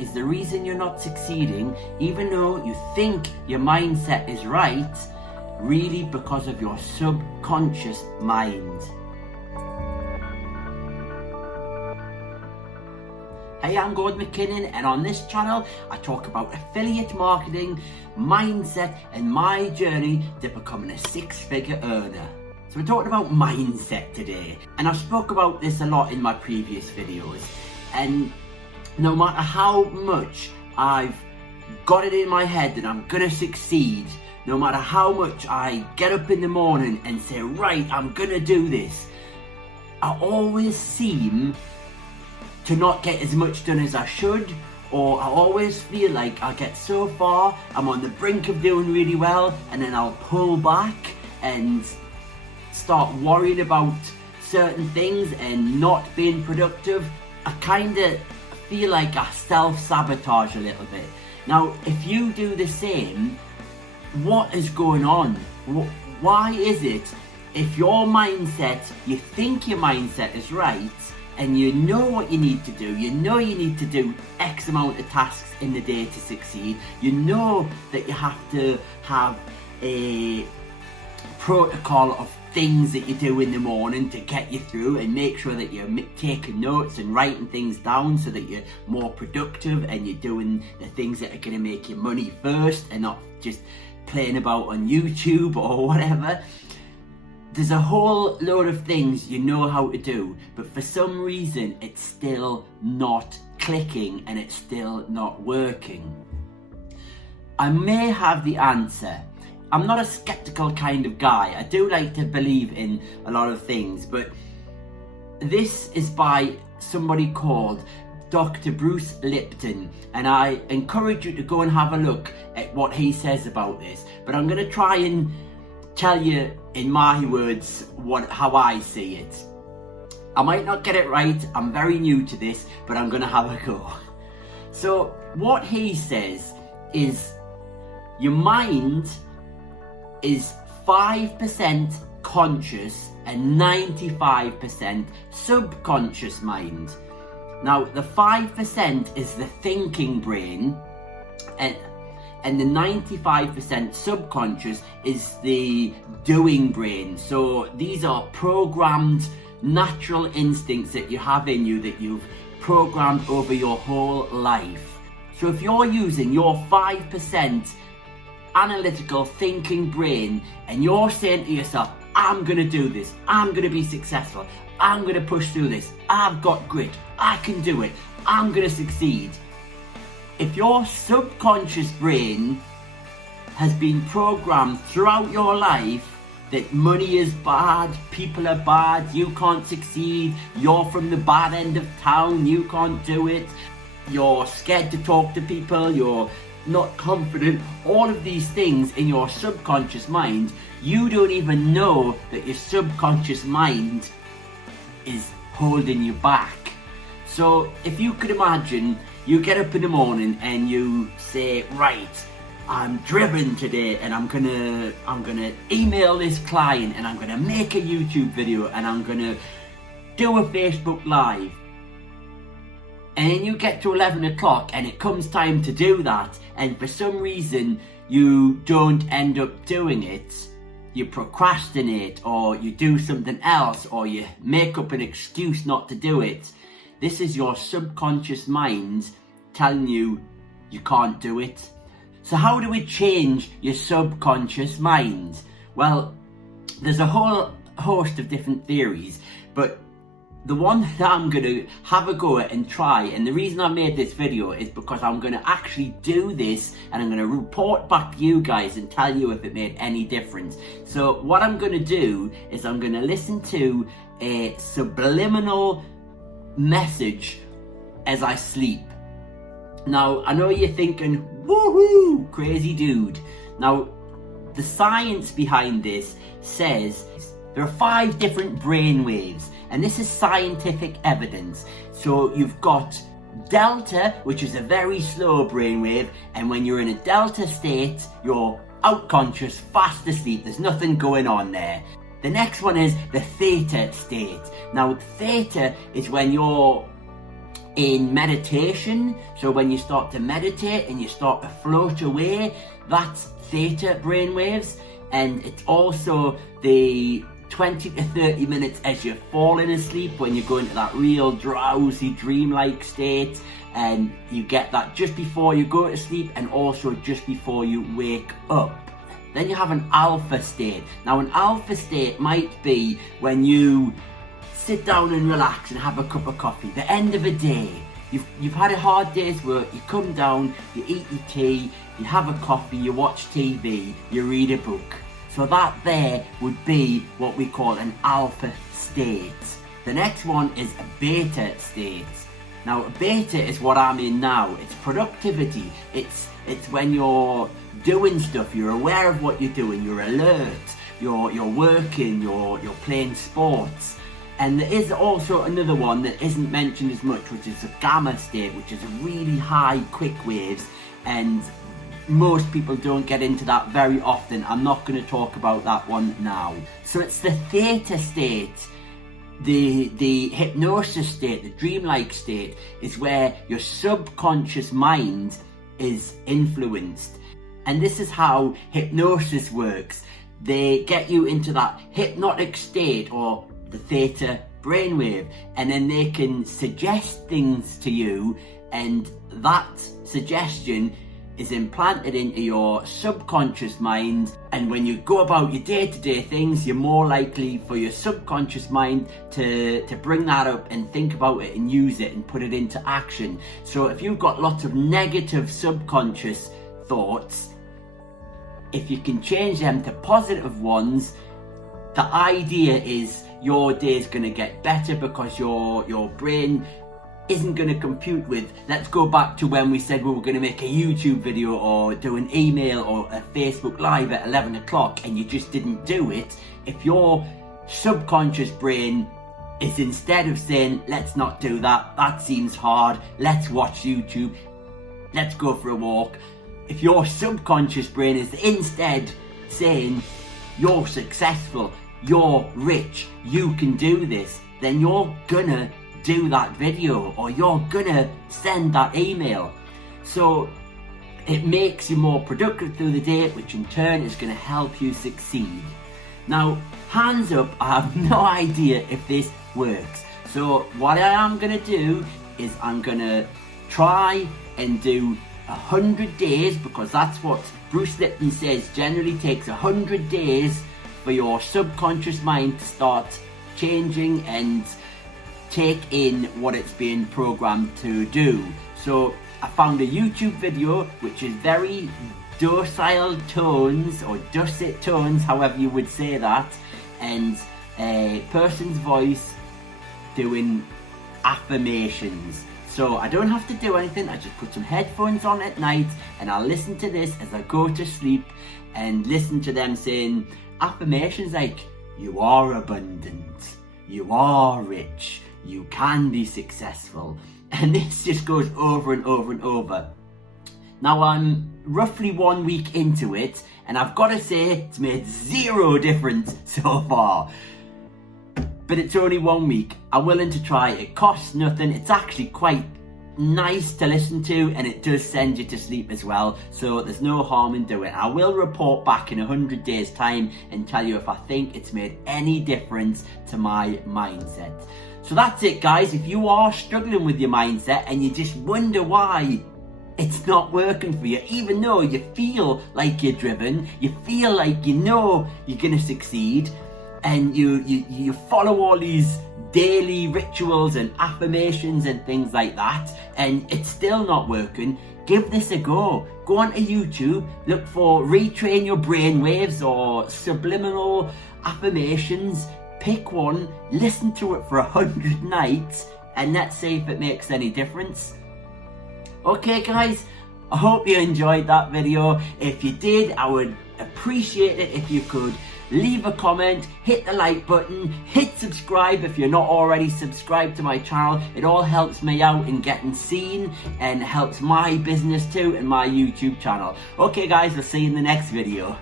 is the reason you're not succeeding, even though you think your mindset is right, really because of your subconscious mind. Hey, I'm Gordon McKinnon, and on this channel I talk about affiliate marketing, mindset, and my journey to becoming a six-figure earner. So we're talking about mindset today, and I've spoke about this a lot in my previous videos, and no matter how much I've got it in my head that I'm gonna succeed, no matter how much I get up in the morning and say, right, I'm gonna do this, I always seem to not get as much done as I should, or I always feel like I get so far, I'm on the brink of doing really well, and then I'll pull back and start worrying about certain things and not being productive. I kind of feel like I self-sabotage a little bit. Now, if you do the same, what is going on? Why is it, if your mindset, you think your mindset is right, and you know what you need to do, you know you need to do X amount of tasks in the day to succeed, you know that you have to have a protocol of things that you do in the morning to get you through, and make sure that you're taking notes and writing things down so that you're more productive and you're doing the things that are going to make you money first and not just playing about on YouTube or whatever. There's a whole load of things you know how to do, but for some reason it's still not clicking and it's still not working. I may have the answer. I'm not a skeptical kind of guy. I do like to believe in a lot of things, but this is by somebody called Dr. Bruce Lipton, and I encourage you to go and have a look at what he says about this. But I'm going to try and tell you in my words how I see it. I might not get it right, I'm very new to this, but I'm going to have a go. So what he says is your mind is 5% conscious and 95% subconscious mind. Now, the 5% is the thinking brain, and the 95% subconscious is the doing brain. So these are programmed natural instincts that you have in you, that you've programmed over your whole life. So if you're using your 5% analytical thinking brain and you're saying to yourself, I'm gonna do this, I'm gonna be successful, I'm gonna push through this, I've got grit, I can do it, I'm gonna succeed. If your subconscious brain has been programmed throughout your life that money is bad, people are bad, you can't succeed, you're from the bad end of town, you can't do it, you're scared to talk to people, you're not confident, all of these things in your subconscious mind, you don't even know that your subconscious mind is holding you back. So if you could imagine, you get up in the morning and you say, right, I'm driven today, and I'm gonna email this client, and I'm gonna make a YouTube video, and I'm gonna do a Facebook Live. And then you get to 11 o'clock and it comes time to do that, and for some reason you don't end up doing it. You procrastinate, or you do something else, or you make up an excuse not to do it. This is your subconscious mind telling you you can't do it. So how do we change your subconscious mind? Well, there's a whole host of different theories, but the one that I'm going to have a go at and try, and the reason I made this video is because I'm going to actually do this and I'm going to report back to you guys and tell you if it made any difference. So what I'm going to do is I'm going to listen to a subliminal message as I sleep. Now, I know you're thinking, woohoo, crazy dude. Now, the science behind this says there are 5 different brain waves, and this is scientific evidence. So you've got delta, which is a very slow brainwave, and when you're in a delta state, you're out conscious, fast asleep, there's nothing going on there. The next one is the theta state. Now, theta is when you're in meditation. So when you start to meditate and you start to float away, that's theta brainwaves. And it's also the 20 to 30 minutes as you're falling asleep, when you go into that real drowsy, dreamlike state, and you get that just before you go to sleep and also just before you wake up. Then you have an alpha state. Now an alpha state might be when you sit down and relax and have a cup of coffee, the end of a day. You've had a hard day's work, you come down, you eat your tea, you have a coffee, you watch TV, you read a book. So that there would be what we call an alpha state. The next one is a beta state. Now a beta is what I'm in now. It's productivity. It's when you're doing stuff, you're aware of what you're doing, you're alert, you're working, you're playing sports. And there is also another one that isn't mentioned as much, which is a gamma state, which is a really high quick waves, and most people don't get into that very often. I'm not going to talk about that one now. So it's the theta state, the hypnosis state, the dreamlike state, is where your subconscious mind is influenced. And this is how hypnosis works. They get you into that hypnotic state, or the theta brainwave, and then they can suggest things to you, and that suggestion is implanted into your subconscious mind. And when you go about your day-to-day things, you're more likely for your subconscious mind to bring that up and think about it and use it and put it into action. So if you've got lots of negative subconscious thoughts, if you can change them to positive ones, the idea is your day is going to get better, because your brain isn't going to compute with, let's go back to when we said we were going to make a YouTube video or do an email or a Facebook Live at 11 o'clock and you just didn't do it. If your subconscious brain is, instead of saying, let's not do that, that seems hard, let's watch YouTube, let's go for a walk, if your subconscious brain is instead saying, you're successful, you're rich, you can do this, then you're gonna do that video, or you're gonna send that email. So it makes you more productive through the day, which in turn is going to help you succeed. Now, hands up, I have no idea if this works. So what I am going to do is I'm going to try and do 100 days, because that's what Bruce Lipton says generally takes 100 days for your subconscious mind to start changing and take in what it's been programmed to do. So I found a YouTube video which is very docile tones, or dulcet tones, however you would say that, and a person's voice doing affirmations. So I don't have to do anything, I just put some headphones on at night and I'll listen to this as I go to sleep and listen to them saying affirmations like, you are abundant, you are rich, you can be successful. And this just goes over and over and over. Now I'm roughly 1 week into it, and I've got to say it's made zero difference so far. But it's only 1 week. I'm willing to try. It costs nothing. It's actually quite nice to listen to, and it does send you to sleep as well. So there's no harm in doing it. I will report back in 100 days time and tell you if I think it's made any difference to my mindset. So that's it, guys. If you are struggling with your mindset and you just wonder why it's not working for you, even though you feel like you're driven, you feel like you know you're going to succeed, and you follow all these daily rituals and affirmations and things like that, and it's still not working, give this a go. Go onto YouTube, look for retrain your brainwaves or subliminal affirmations. Pick one, listen to it for 100 nights, and let's see if it makes any difference. Okay guys, I hope you enjoyed that video. If you did, I would appreciate it if you could leave a comment, hit the like button, hit subscribe if you're not already subscribed to my channel. It all helps me out in getting seen and helps my business too and my YouTube channel. Okay guys, I'll see you in the next video.